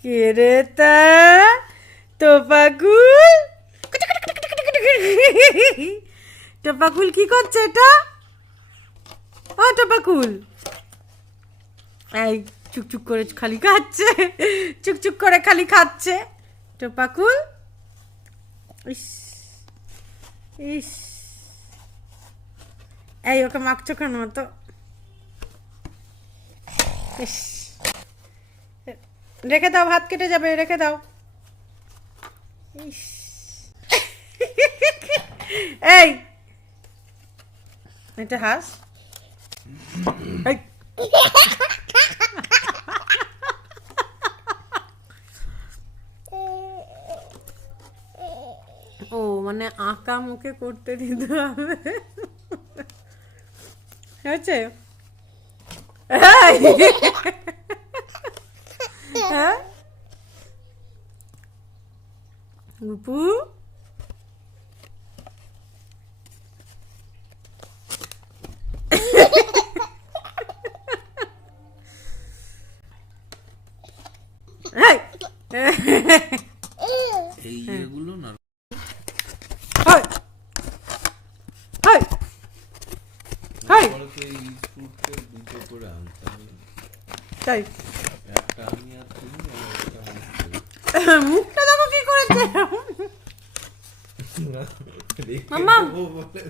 কে রে তা? টোপাকুল, টোপাকুল কি করছে এটা? ও টোপাকুল, এই চুকচুক করে খালি খাচ্ছে, চুকচুক করে খালি খাচ্ছে টোপাকুল। ইস ইস, এই ওকে মাখছো কেন তো? ইস, রেখে দাও, হাত কেটে যাবে, রেখে দাও। ইস, এই এটা হাস। এই, ও মানে আঁকা মুখে করতে দিতে হবে, হয়েছে? হ্যাঁ গুপু, এই ইয়েগুলো না পরে তো এই ফ্রুটকে দুটো করে আনতে হবে। তাই একটা আমি আর তুমি আর একটা মুখটা দেখো কি করেছে। রেখে মাম্মাম। দেবো বলে